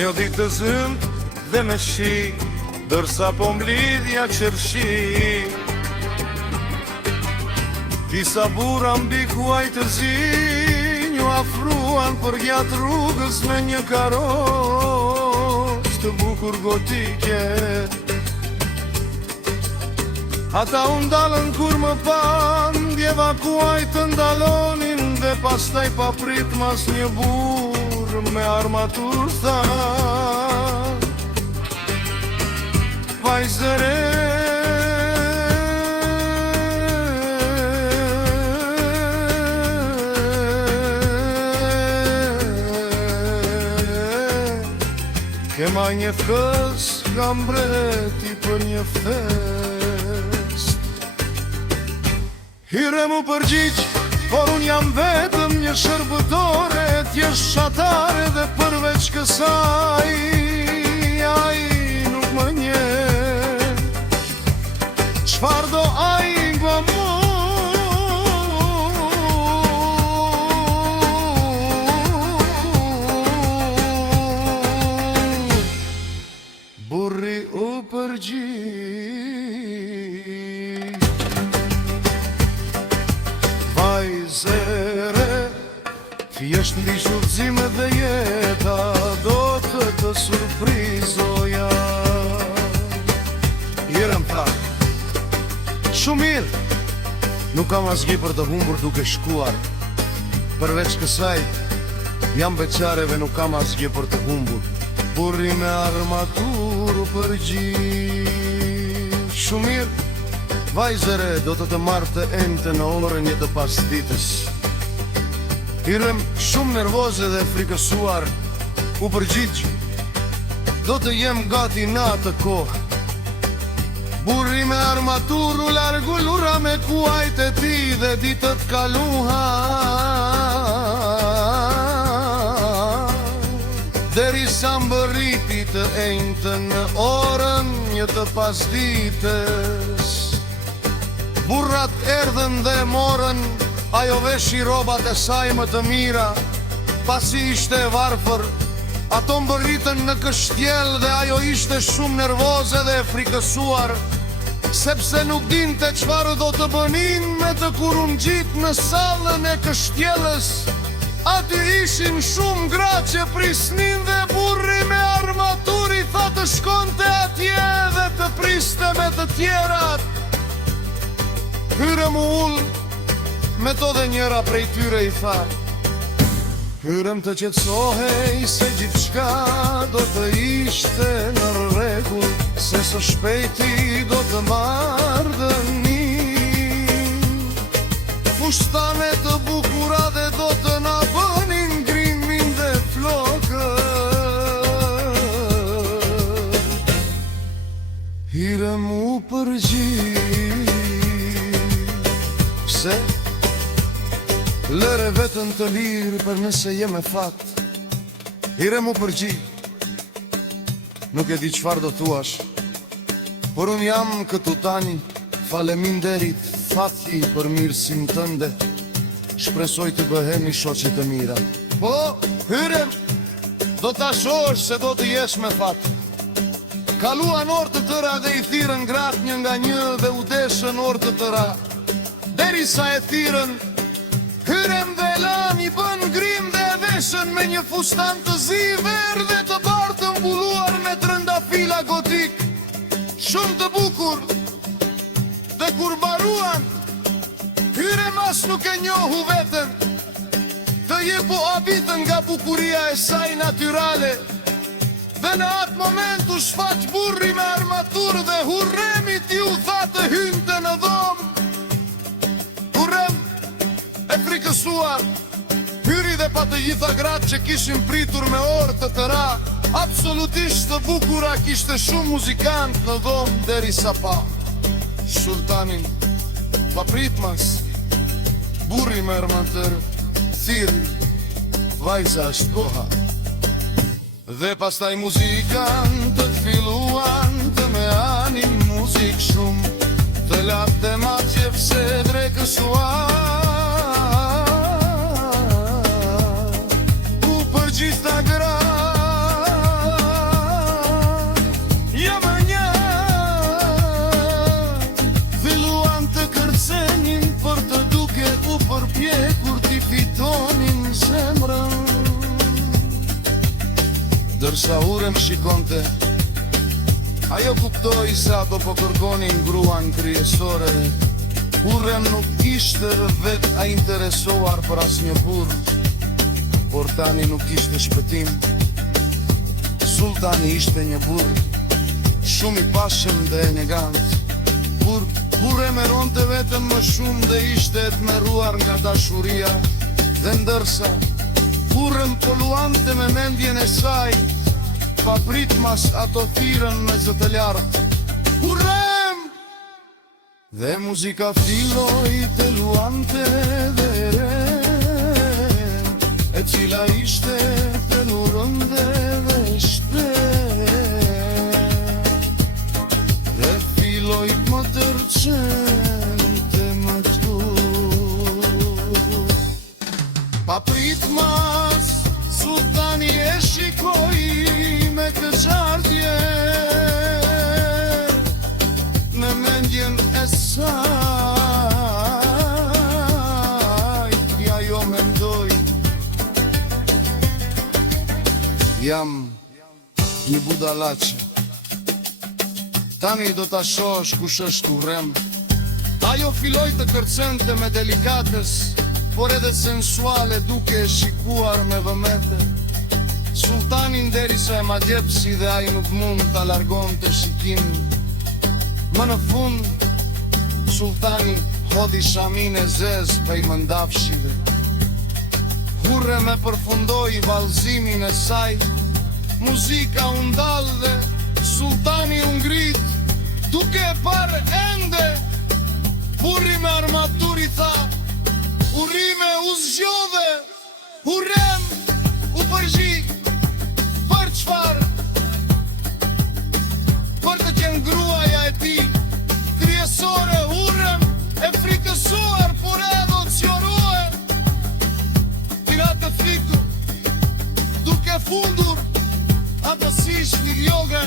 Një ditë të zënd dhe me shi, dërsa po mblidhja qërshi. Disa bura mbi kuaj të zi, një afruan për gjatë rrugës me një karosh të bukur gotike. Ata u ndalën kur më pan, djeva kuaj të ndalonin, dhe pastaj pa prit mas një burr me armatur tha: vajzëre, kema një kës kam breti për një fest. Hire mu përgjigj, por unë jam vetëm një shërbëtore, t'jesh shatare dhe përveç kësaj ai nuk më nje. Çfar do ai nga mu, burri u përgjigj: vajzere, thjesht mbi shurëzime dhe jeta do të surprizoja. Hirëm tha: shumë mirë, nuk kam asgjë për të humbur duke shkuar. Përveç kësaj, jam beqareve, nuk kam asgjë për të humbur. Burri me armaturu përgjigj: shumë mirë, vajzëre, do të marrë të ente në orën 1 të pasdites. Hirëm shumë nervoze dhe frikësuar u përgjigj: do të jem gati në atë kohë. Burri me armaturu largu lura me kuajt e ti dhe ditët kaluan, derisa mbërriti të ejtën në orën 1 të pasdites. Burrat erdhën dhe morën, ajo veshi robat e saj më të mira. Pasi ishte e varfër, ato mbërritën në kështjel dhe ajo ishte shumë nervoze dhe e frikësuar, sepse nuk dinte çfarë do të bënin me të kur unë gjitë në sallën e kështjelës. Aty ishin shumë gra që prisnin dhe burri me armaturi tha të shkonte atje dhe të priste me të tjerat. Hyrëm u ullë, me to dhe njëra prej tyre i tha: hyrëm të qetësohej se gjithçka do të ishte në rregull, se së shpejti do të marrënin fustane të bukura dhe do të na bënin grimin dhe flokët. Hirëm u përgjigj: pse? Lëre vetën të lirë për nëse jem e fat. Hirëm u përgjigj: nuk e di çfarë do thuash, por unë jam këtu tani, faleminderit fati për mirësinë tënde. Shpresoj të bëhemi shoqe të mira. Po, hyrëm, do ta shohësh se do të jesh me fat. Kaluan orë të tëra dhe i thirën gratë një nga një dhe u deshën orë të tëra. Derisa e thirën, hyrëm dhe lan i bën grim dhe e veshën me një fustan të zi verdhe të bardhë të mbulluar me trëndafila gotik, shumë të bukur. Dhe kur mbaruan, hyrëm as nuk e njohu vetën, të jepu habitën nga bukuria e saj natyrale. Dhe në atë moment u shfaq burri me armatur dhe hurremi ti u tha të hynte në dhomë. Hurrem e frikësuar, hyri dhe pa të gjitha gratë që kishin pritur me orë të tëra. Absolutisht të bukura, kishte shumë muzikant në dhomë derisa pa sultanin pa pritmas. Burri me armatër thirë: vajza është koha. Dhe pastaj muzikantët filluan të me anin muzik shumë, të latë dhe matjef se drekësuan. U përgjithta gratë më shikonte, ajo kuptoi se ato po kërkonin gruan kryesore. Hurrem nuk ishte vet a interesuar për asnjë burr, por tani nuk ishte shpëtim. Sultani ishte një burr shumë i pashëm dhe elegant. Hurrem e ronte vetëm më shumë dhe ishte e tmerruar nga dashuria. Dhe ndërsa Hurrem po luante me mendjen e saj, pa prit mas ato thirrën me zë të lartë. Hurrem! Dhe muzika filloi të luante dhe re, e cila ishte të nurënde dhe shpejt. Dhe filloi më tërçente më dur. Pa prit mas, sultani e shikoi me këqardje, në mendjen e saj, ja jo mendoj. Jam një budalaçe, tani do ta shohësh kush është Hurrem. Ajo filloi të kërcente me delikatës, por edhe sensuale, duke e shikuar me vëmete. Sultani nderisa e madjepsi dhe ai nuk mund ta largonte shikimin. Më në fund, sultani hodhi shamin e zez prej mëndafshive. Hurrem e përfundoi vallëzimin e saj, muzika u ndal dhe sultani u ngrit, duke e parë ende. Burri me armatur i tha, urrime u zgjodhe. Hurrem u përgjigj, për çfarë? Për të qenë gruaja e tij kryesore. Hurrem e frikësuar, por e emocionuar, tira të fikur, duke fundur ato si një joge.